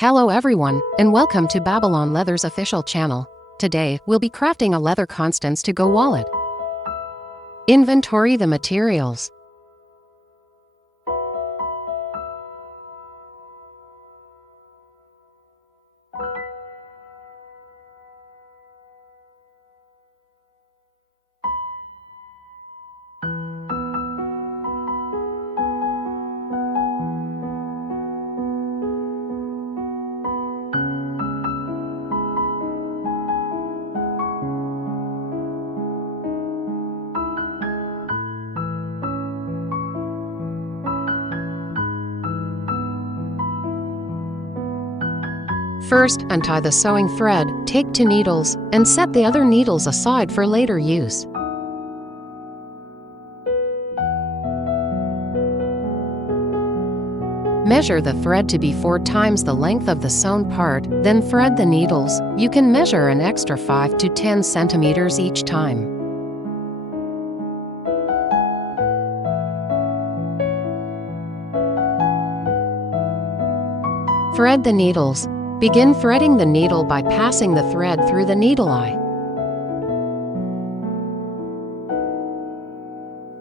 Hello everyone, and welcome to Babylon Leather's official channel. Today, we'll be crafting a leather Constance to go wallet. Inventory the materials. First, untie the sewing thread, take 2 needles, and set the other needles aside for later use. Measure the thread to be 4 times the length of the sewn part, then thread the needles. You can measure an extra 5 to 10 centimeters each time. Thread the needles. Begin threading the needle by passing the thread through the needle eye.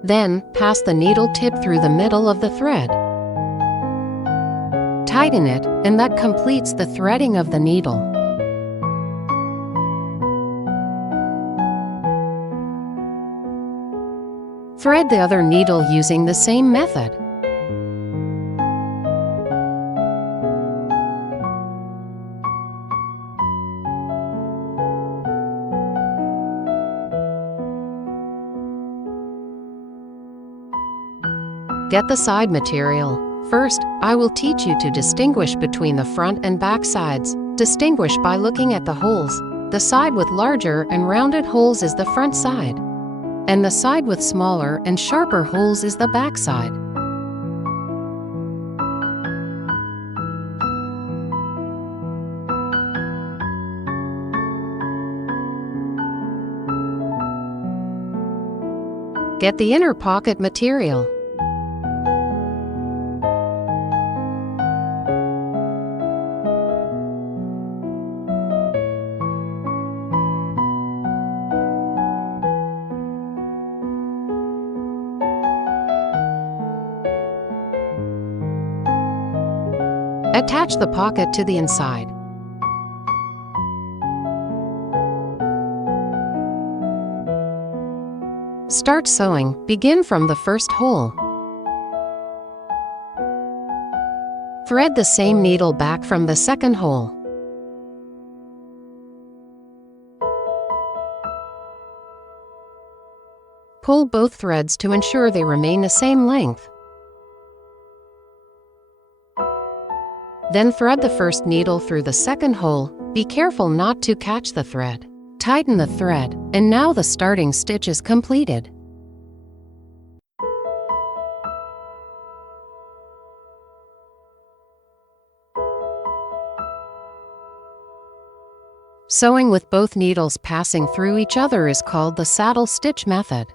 Then, pass the needle tip through the middle of the thread. Tighten it, and that completes the threading of the needle. Thread the other needle using the same method. Get the side material. First, I will teach you to distinguish between the front and back sides. Distinguish by looking at the holes. The side with larger and rounded holes is the front side, and the side with smaller and sharper holes is the back side. Get the inner pocket material. Attach the pocket to the inside. Start sewing. Begin from the first hole. Thread the same needle back from the second hole. Pull both threads to ensure they remain the same length. Then thread the first needle through the second hole. Be careful not to catch the thread. Tighten the thread, and now the starting stitch is completed. Sewing with both needles passing through each other is called the saddle stitch method.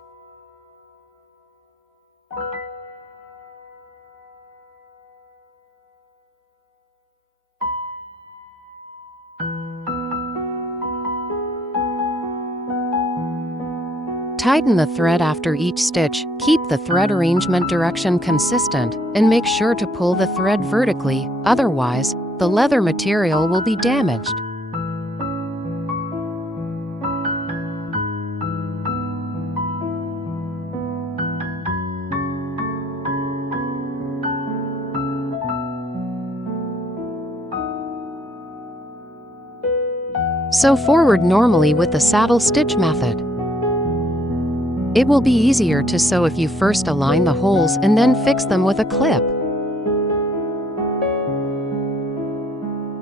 Tighten the thread after each stitch. Keep the thread arrangement direction consistent, and make sure to pull the thread vertically, otherwise, the leather material will be damaged. Sew forward normally with the saddle stitch method. It will be easier to sew if you first align the holes and then fix them with a clip.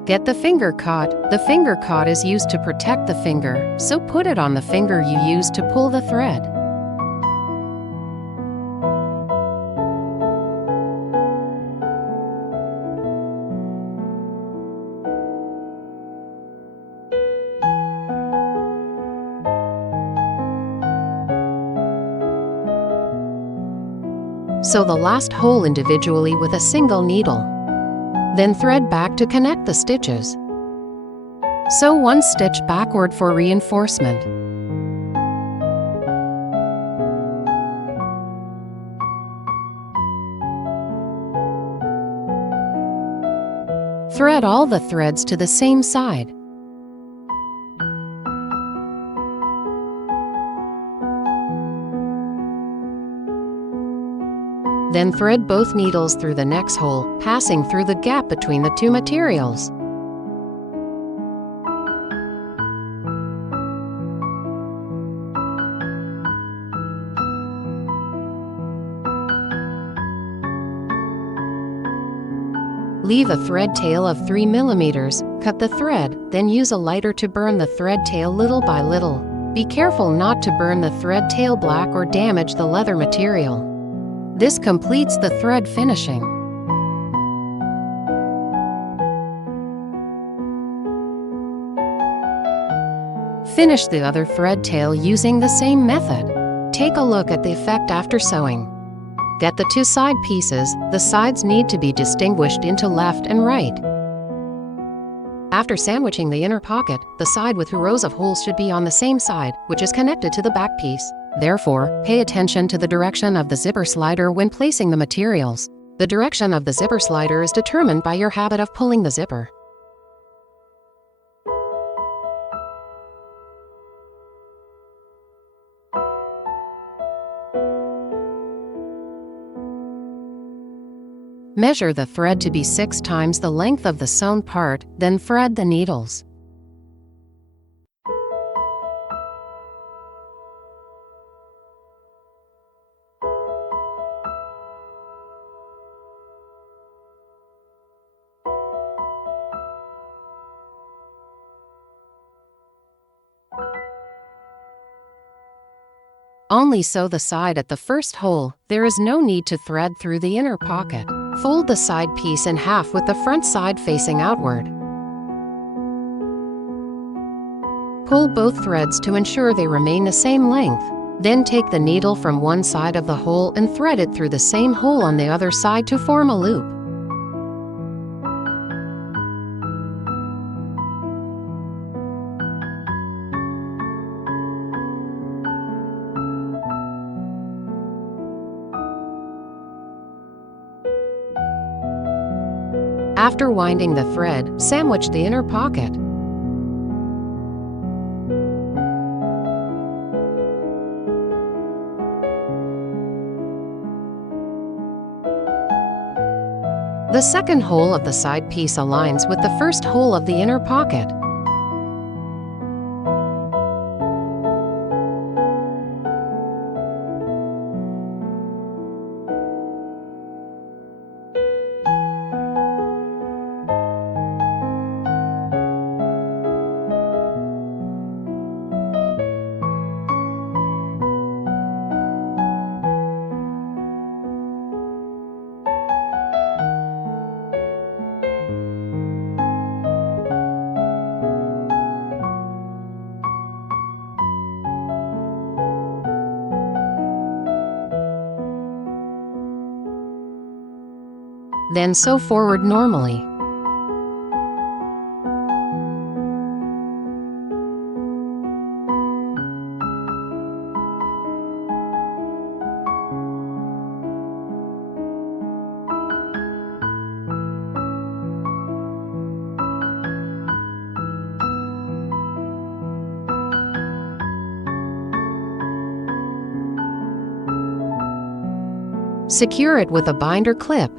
Get the finger caught. The finger caught is used to protect the finger, so put it on the finger you use to pull the thread. Sew the last hole individually with a single needle. Then thread back to connect the stitches. Sew one stitch backward for reinforcement. Thread all the threads to the same side. Then thread both needles through the next hole, passing through the gap between the two materials. Leave a thread tail of 3 mm, cut the thread, then use a lighter to burn the thread tail little by little. Be careful not to burn the thread tail black or damage the leather material. This completes the thread finishing. Finish the other thread tail using the same method. Take a look at the effect after sewing. Get the two side pieces, the sides need to be distinguished into left and right. After sandwiching the inner pocket, the side with 2 rows of holes should be on the same side, which is connected to the back piece. Therefore, pay attention to the direction of the zipper slider when placing the materials. The direction of the zipper slider is determined by your habit of pulling the zipper. Measure the thread to be 6 times the length of the sewn part, then thread the needles. Only sew the side at the first hole. There is no need to thread through the inner pocket. Fold the side piece in half with the front side facing outward. Pull both threads to ensure they remain the same length. Then take the needle from one side of the hole and thread it through the same hole on the other side to form a loop. After winding the thread, sandwich the inner pocket. The second hole of the side piece aligns with the first hole of the inner pocket. Then sew forward normally. Secure it with a binder clip.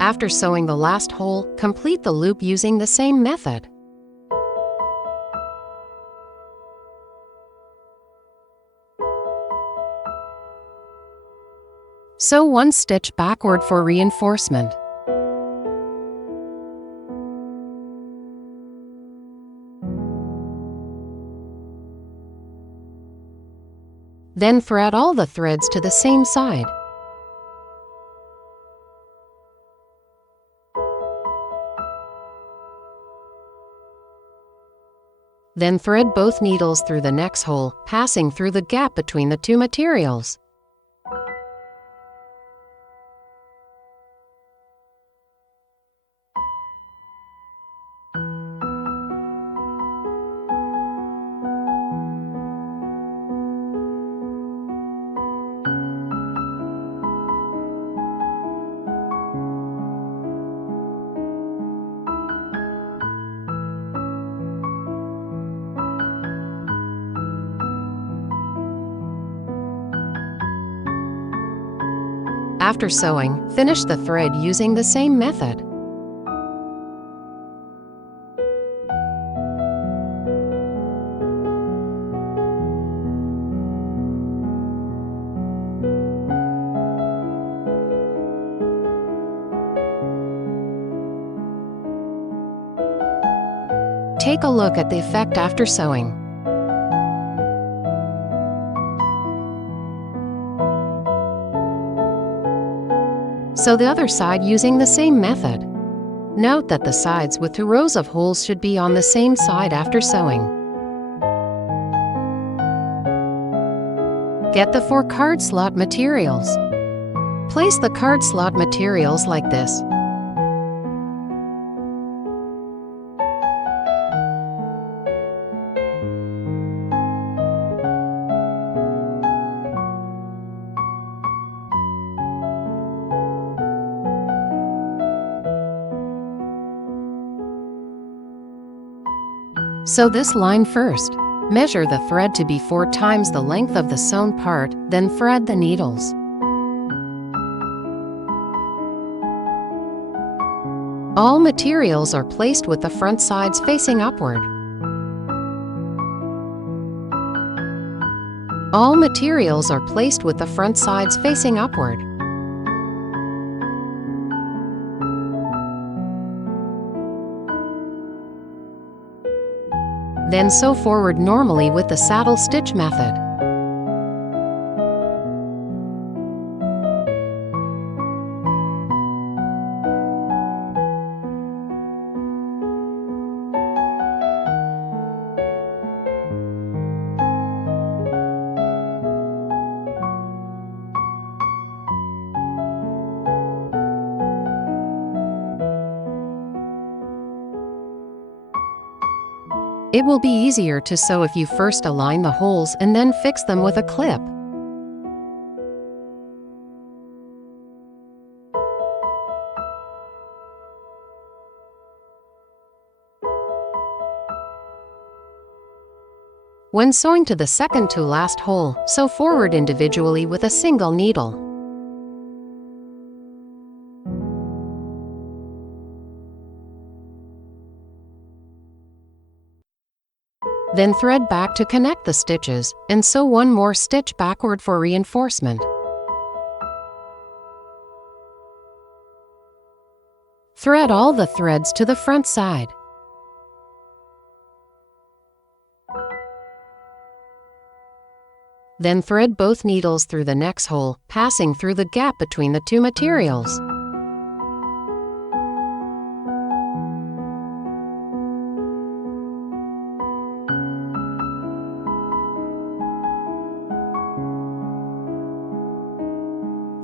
After sewing the last hole, complete the loop using the same method. Sew one stitch backward for reinforcement. Then thread all the threads to the same side. Then thread both needles through the next hole, passing through the gap between the two materials. After sewing, finish the thread using the same method. Take a look at the effect after sewing. Sew the other side using the same method. Note that the sides with 2 rows of holes should be on the same side after sewing. Get the 4 card slot materials. Place the card slot materials like this. Sew this line first. Measure the thread to be 4 times the length of the sewn part, then thread the needles. All materials are placed with the front sides facing upward. All materials are placed with the front sides facing upward. Then sew forward normally with the saddle stitch method. It will be easier to sew if you first align the holes and then fix them with a clip. When sewing to the second to last hole, sew forward individually with a single needle. Then thread back to connect the stitches, and sew one more stitch backward for reinforcement. Thread all the threads to the front side. Then thread both needles through the next hole, passing through the gap between the two materials.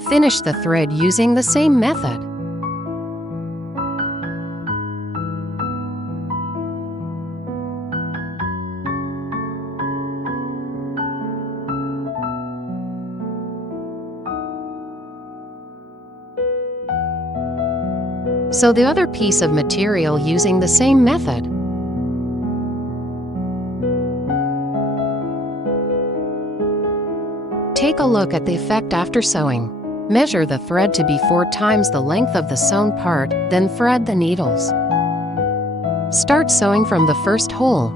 Finish the thread using the same method. Sew the other piece of material using the same method. Take a look at the effect after sewing. Measure the thread to be 4 times the length of the sewn part, then thread the needles. Start sewing from the first hole.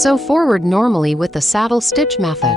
Sew forward normally with the saddle stitch method.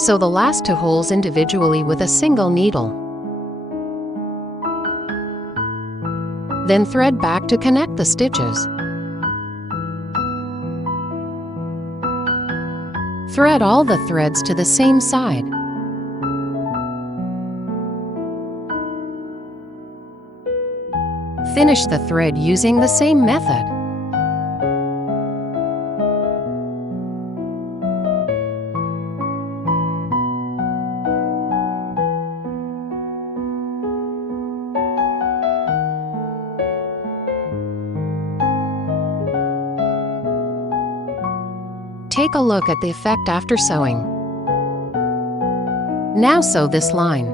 Sew the last 2 holes individually with a single needle. Then thread back to connect the stitches. Thread all the threads to the same side. Finish the thread using the same method. Take a look at the effect after sewing. Now sew this line.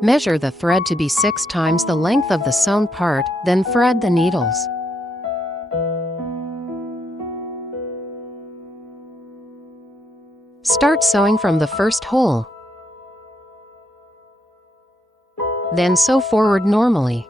Measure the thread to be 6 times the length of the sewn part, then thread the needles. Start sewing from the first hole. Then sew forward normally.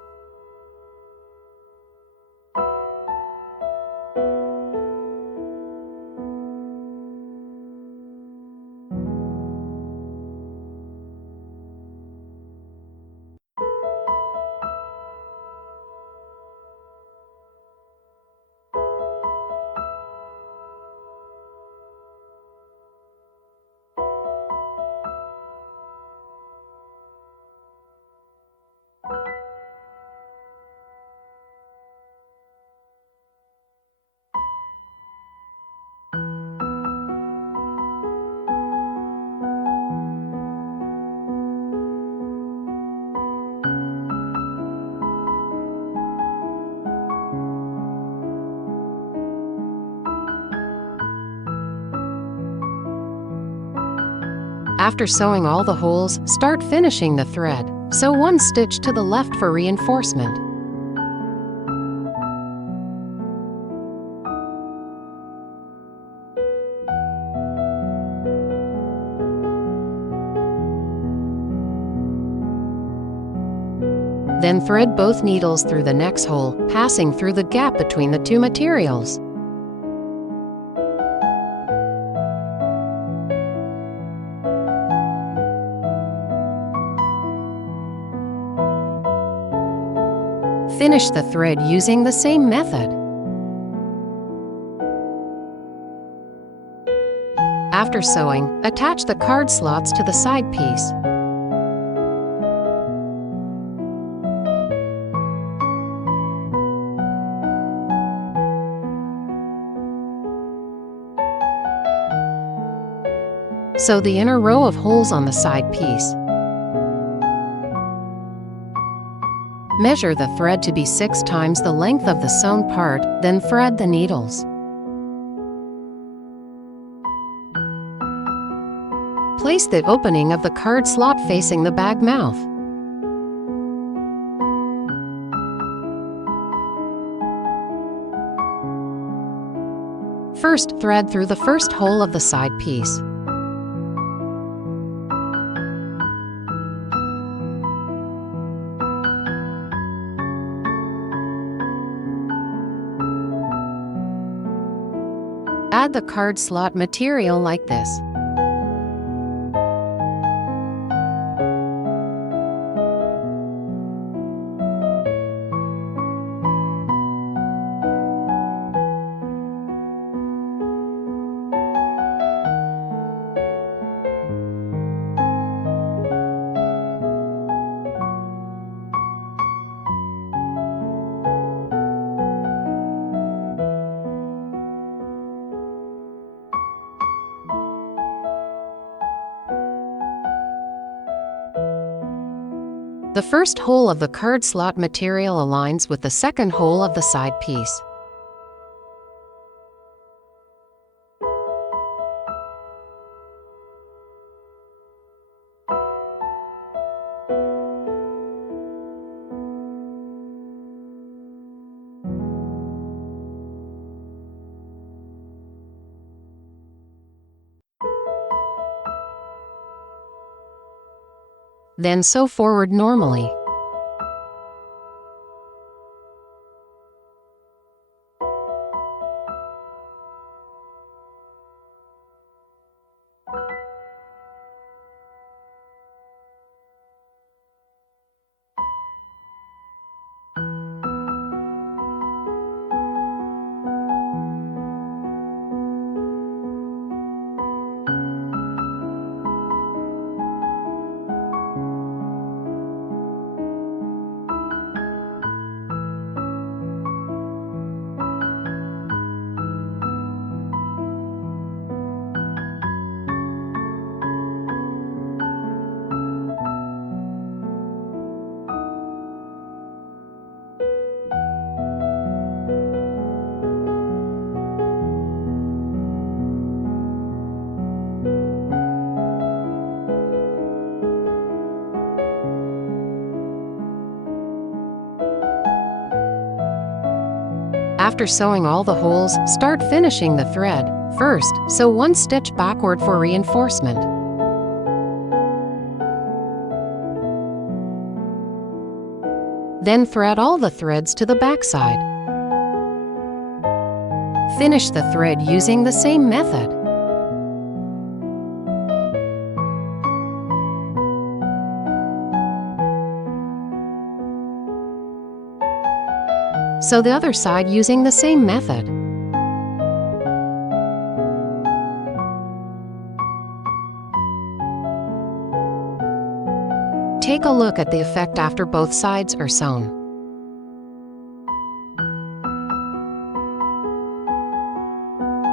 After sewing all the holes, start finishing the thread. Sew 1 stitch to the left for reinforcement. Then thread both needles through the next hole, passing through the gap between the 2 materials. Finish the thread using the same method. After sewing, attach the card slots to the side piece. Sew the inner row of holes on the side piece. Measure the thread to be 6 times the length of the sewn part, then thread the needles. Place the opening of the card slot facing the bag mouth. First, thread through the first hole of the side piece. Add the card slot material like this. The first hole of the card slot material aligns with the second hole of the side piece. Then sew forward normally. After sewing all the holes, start finishing the thread. First, sew 1 stitch backward for reinforcement. Then thread all the threads to the back side. Finish the thread using the same method. Sew the other side using the same method. Take a look at the effect after both sides are sewn.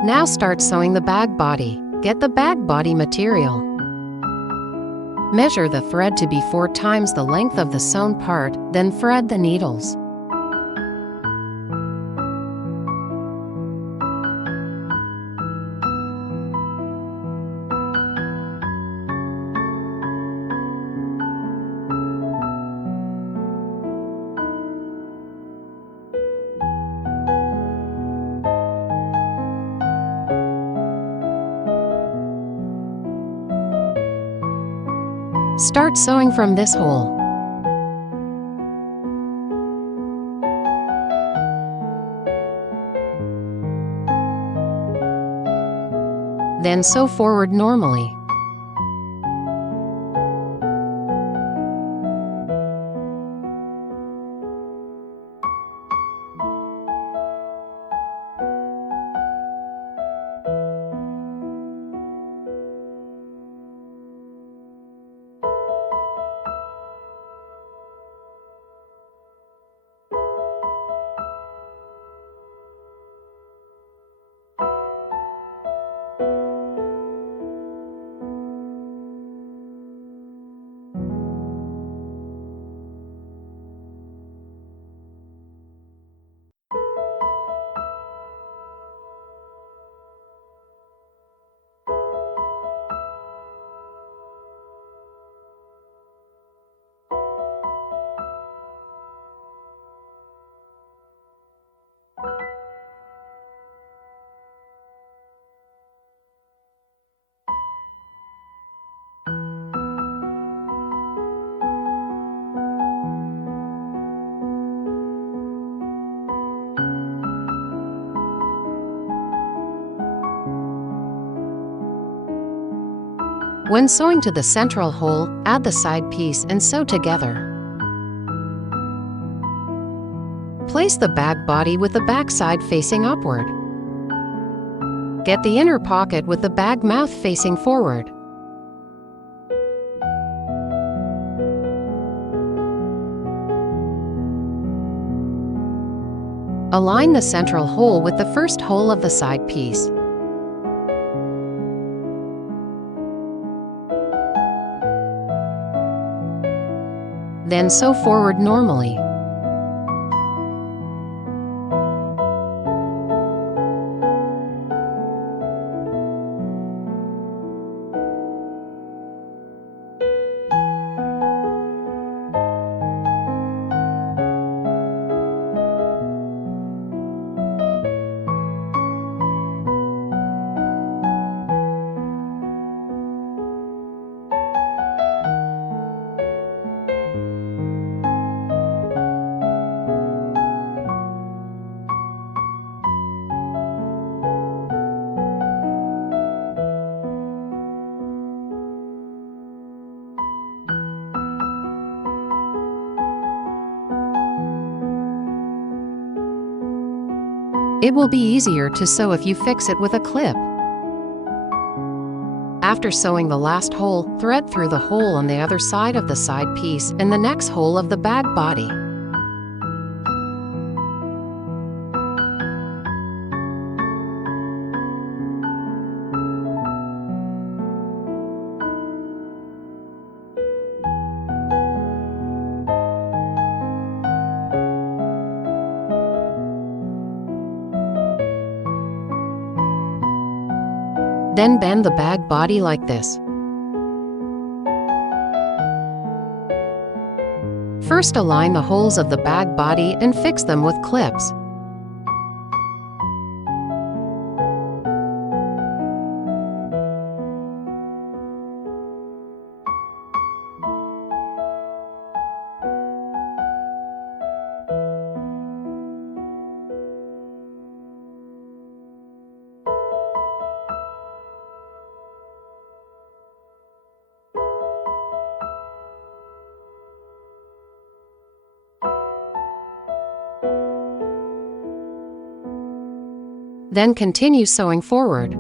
Now start sewing the bag body. Get the bag body material. Measure the thread to be 4 times the length of the sewn part, then thread the needles. Start sewing from this hole. Then sew forward normally. When sewing to the central hole, add the side piece and sew together. Place the bag body with the back side facing upward. Get the inner pocket with the bag mouth facing forward. Align the central hole with the first hole of the side piece. Then sew forward normally. It will be easier to sew if you fix it with a clip. After sewing the last hole, thread through the hole on the other side of the side piece and the next hole of the bag body. Then bend the bag body like this. First, align the holes of the bag body and fix them with clips. Then continue sewing forward.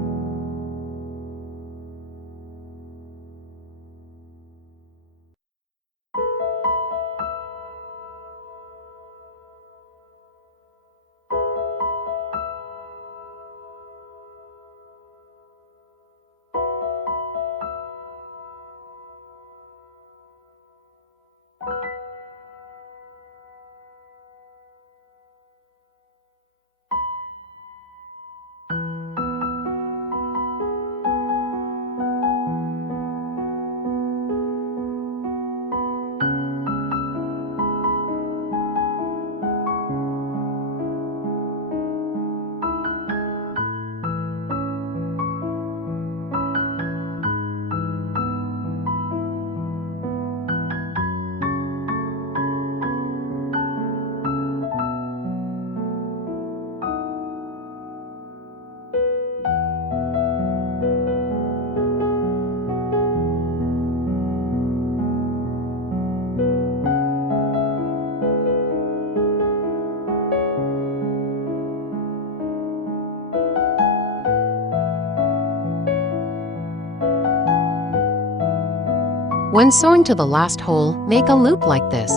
When sewing to the last hole, make a loop like this.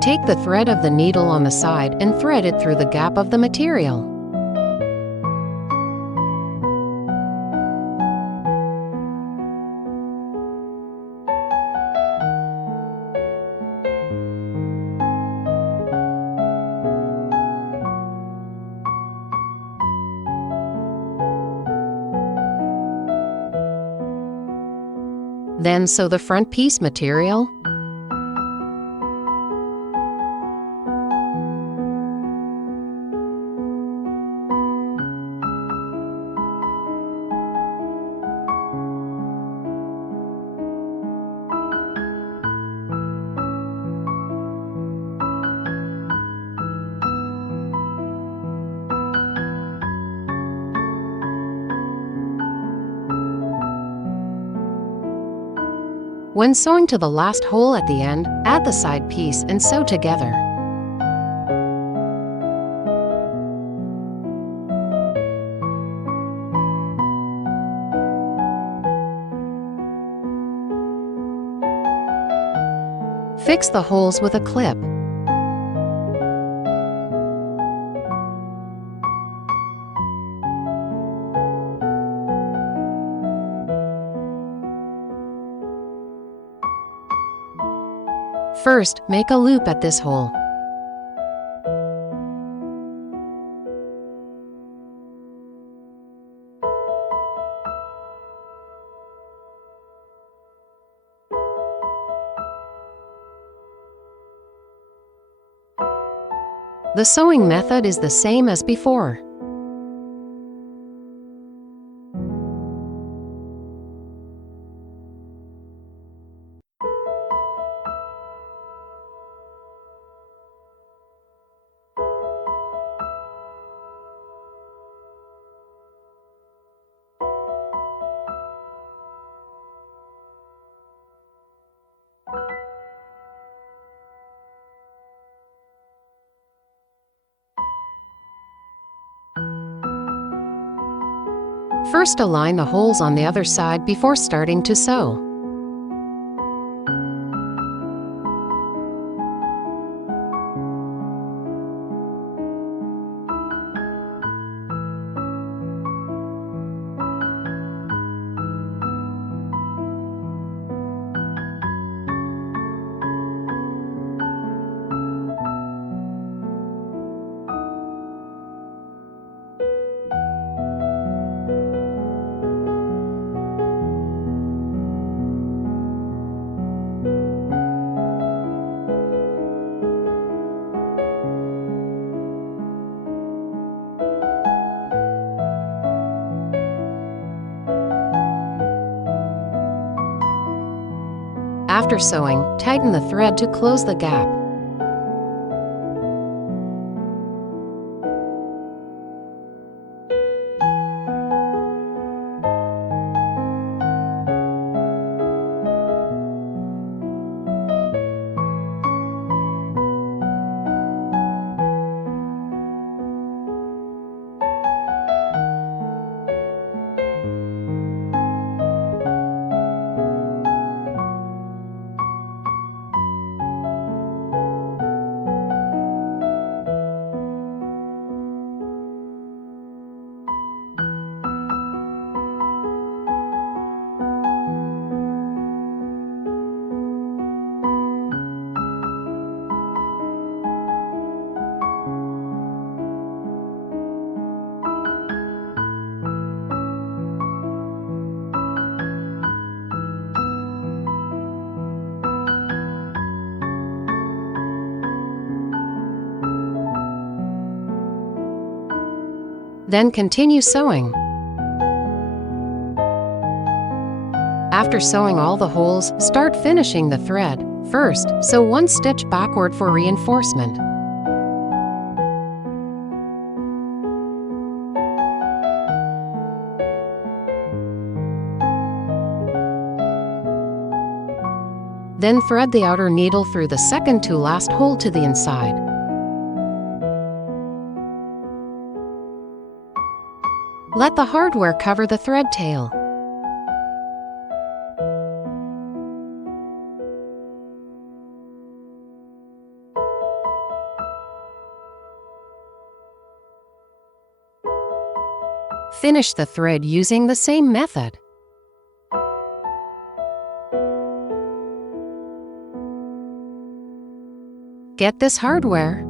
Take the thread of the needle on the side and thread it through the gap of the material. Then sew the front piece material. When sewing to the last hole at the end, add the side piece and sew together. Fix the holes with a clip. First, make a loop at this hole. The sewing method is the same as before. First, align the holes on the other side before starting to sew. After sewing, tighten the thread to close the gap. Then continue sewing. After sewing all the holes, start finishing the thread. First, sew one stitch backward for reinforcement. Then thread the outer needle through the second to last hole to the inside. Let the hardware cover the thread tail. Finish the thread using the same method. Get this hardware.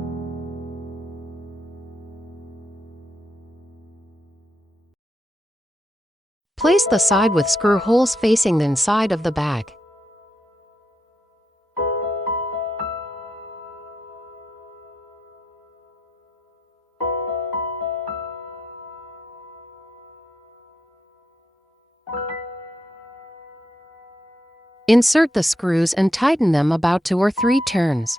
Place the side with screw holes facing the inside of the bag. Insert the screws and tighten them about 2 or 3 turns.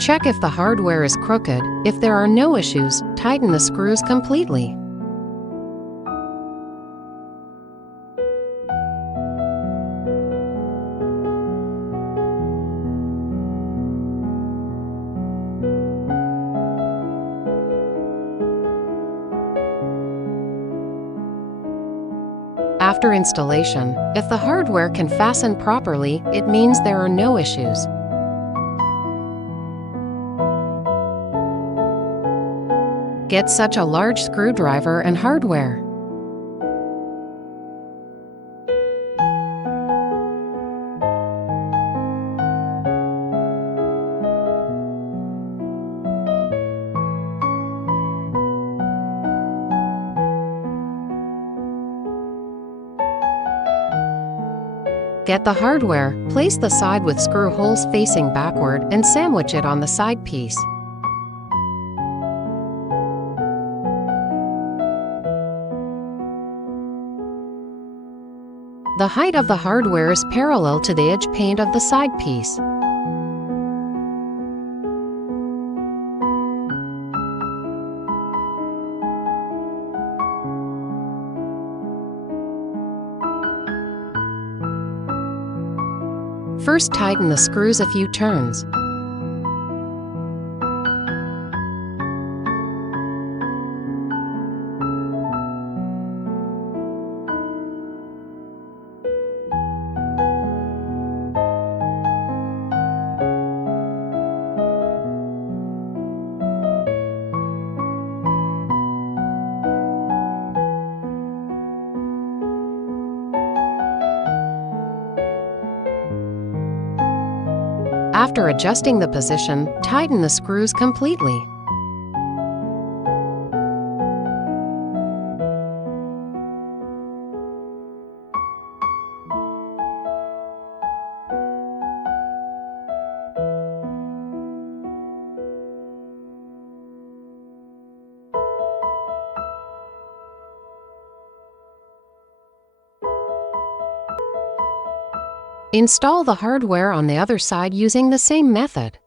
Check if the hardware is crooked. If there are no issues, tighten the screws completely. After installation, if the hardware can fasten properly, it means there are no issues. Get such a large screwdriver and hardware. Get the hardware, place the side with screw holes facing backward, and sandwich it on the side piece. The height of the hardware is parallel to the edge paint of the side piece. First, tighten the screws a few turns. After adjusting the position, tighten the screws completely. Install the hardware on the other side using the same method.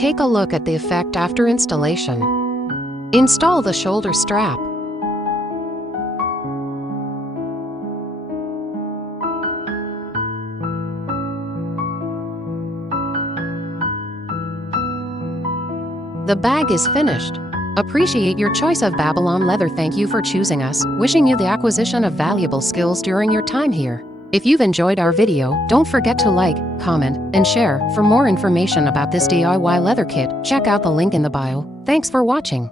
Take a look at the effect after installation. Install the shoulder strap. The bag is finished. Appreciate your choice of Babylon leather. Thank you for choosing us, wishing you the acquisition of valuable skills during your time here. If you've enjoyed our video, don't forget to like, comment, and share. For more information about this DIY leather kit, check out the link in the bio. Thanks for watching.